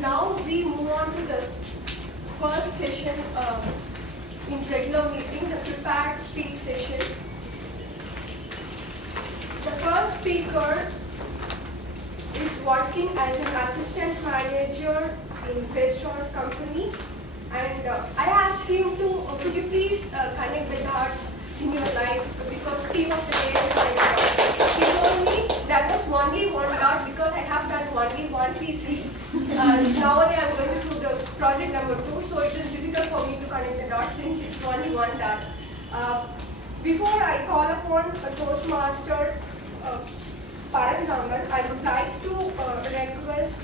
Now we move on to the first session in regular meeting, the prepared speech session. The first speaker is working as an assistant manager in Festor's company, and I asked him to, could you please connect the dots in your life, because theme of the day is connect dots. He told me that was only one dot because I have done only one CC. Now only I am going through the project number 2, so it is difficult for me to connect the dots since it's only one dot. Before I call upon a Toastmaster Parandaman, I would like to request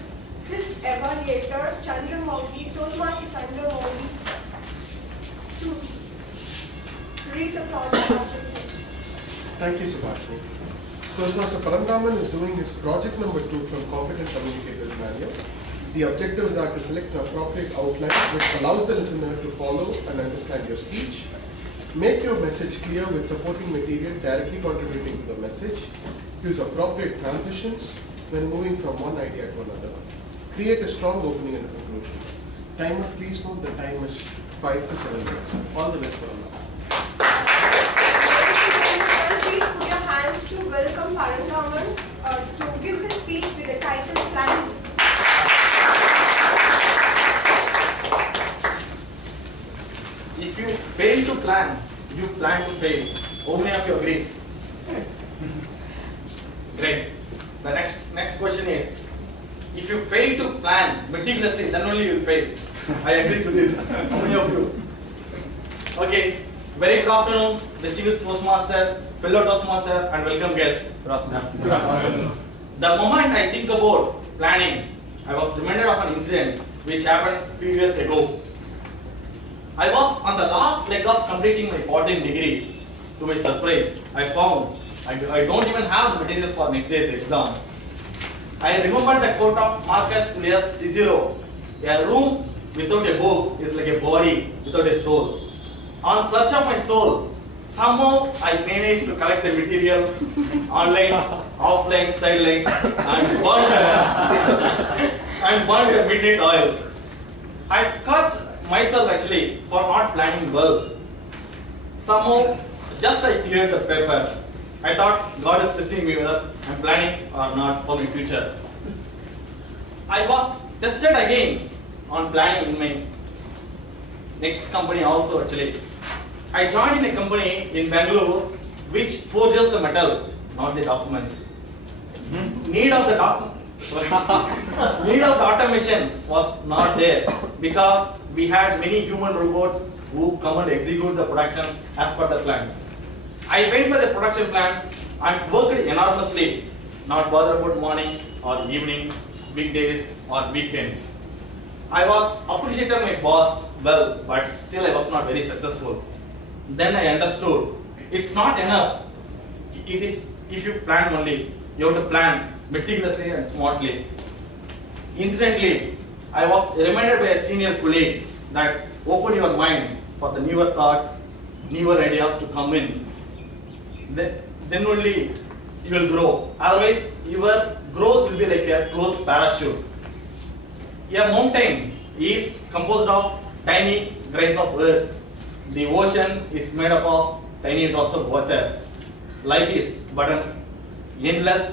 this evaluator, Chandramouli, Toastmaster Chandramouli, to read the project objectives. Thank you, Subhashini. Toastmaster Parandaman is doing his project number 2 from Competent Communicators Manual. The objectives are to select an appropriate outline which allows the listener to follow and understand your speech, make your message clear with supporting material directly contributing to the message, use appropriate transitions when moving from one idea to another, create a strong opening and conclusion. Timer, please note the time is 5 to 7 minutes. All the best, Parandaman. Please put your hands to welcome Parandaman to give his speech with the title Planning. If you fail to plan, you plan to fail. How many of you agree? Great. The next question is, if you fail to plan meticulously, then only you will fail. I agree to this. How many of you? Okay. Very good afternoon, distinguished Toastmaster, fellow Toastmaster, and welcome guest. Good afternoon. The moment I think about planning, I was reminded of an incident which happened a few years ago. I was on the last leg of completing my part-time degree. To my surprise, I found I don't even have the material for next day's exam. I remembered the quote of Marcus Tullius Cicero: "A room without a book is like a body without a soul." On search of my soul, somehow I managed to collect the material online, offline, sideline, and burned the midnight oil. I cursed myself actually for not planning well. Somehow, just I cleared the paper. I thought God is testing me whether I'm planning or not for my future. I was tested again on planning in my next company also actually. I joined in a company in Bangalore which forges the metal, not the documents. Need of the automation was not there because we had many human robots who come and execute the production as per the plan. I went by the production plan and worked enormously, not bother about morning or evening, weekdays or weekends. I was appreciated my boss well, but still I was not very successful. Then I understood it's not enough. It is if you plan only, you have to plan meticulously and smartly. Incidentally, I was reminded by a senior colleague that open your mind for the newer thoughts, newer ideas to come in. Then only you will grow. Otherwise, your growth will be like a closed parachute. A mountain is composed of tiny grains of earth. The ocean is made up of tiny drops of water. Life is but an endless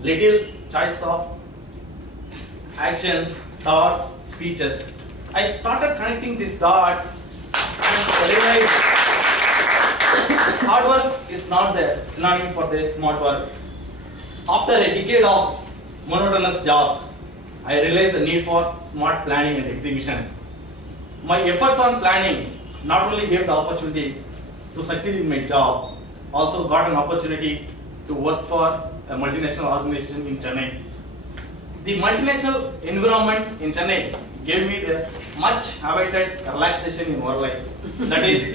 little choice of actions, thoughts, speeches. I started connecting these dots and realized hard work is not the synonym for the smart work. After a decade of monotonous job, I realized the need for smart planning and execution. My efforts on planning not only gave the opportunity to succeed in my job, also got an opportunity to work for a multinational organization in Chennai. The multinational environment in Chennai gave me the much awaited relaxation in work life. That is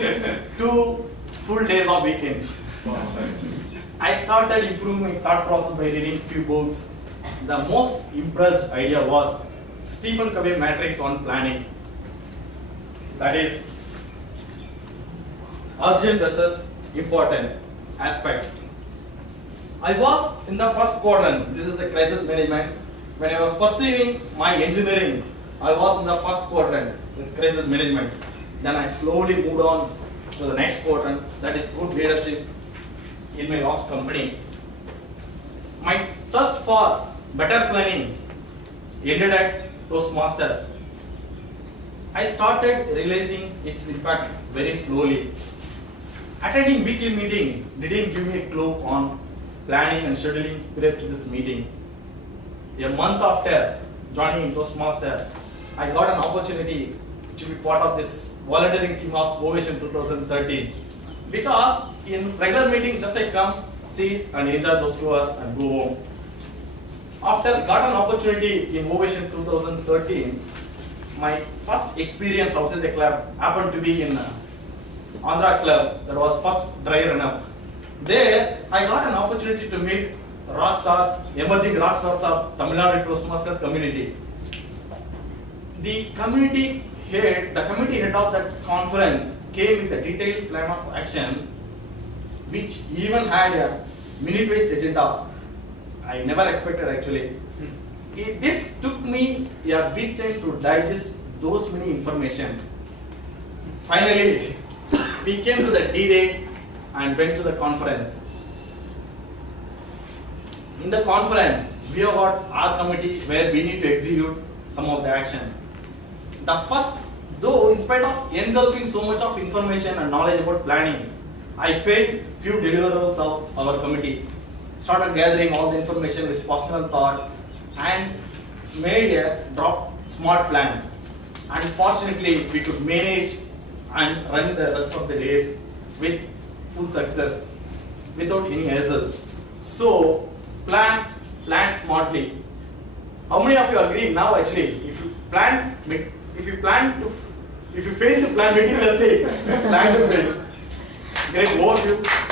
2 full days of weekends. I started improving my thought process by reading few books. The most impressed idea was Stephen Covey matrix on planning. That is urgent versus important aspects. I was in the first quadrant. This is the crisis management. When I was pursuing my engineering, I was in the first quadrant with crisis management. Then I slowly moved on to the next quadrant, that is good leadership in my last company. My thirst for better planning ended at Toastmaster. I started realizing its impact very slowly. Attending weekly meeting didn't give me a clue on planning and scheduling prior to this meeting. A month after joining Toastmaster, I got an opportunity to be part of this volunteering team of Ovation 2013. Because in regular meetings, just I come, sit and enjoy those 2 hours and go home. After got an opportunity in Ovation 2013, my first experience outside the club happened to be in Andhra Club, that was first dry run-up. There, I got an opportunity to meet rock stars, emerging rock stars of Tamil Nadu Toastmaster community. The committee head of that conference came with a detailed plan of action, which even had a minute-based agenda. I never expected actually. This took me a week time to digest those many information. Finally, we came to the D-Day and went to the conference. In the conference, we have got our committee where we need to execute some of the action. The first, though, in spite of engulfing so much of information and knowledge about planning, I failed few deliverables of our committee. Started gathering all the information with personal thought and made a smart plan. And fortunately, we could manage and run the rest of the days with full success without any hassle. So, plan smartly. How many of you agree now actually, if you fail to plan meticulously, plan to fail. Great overview.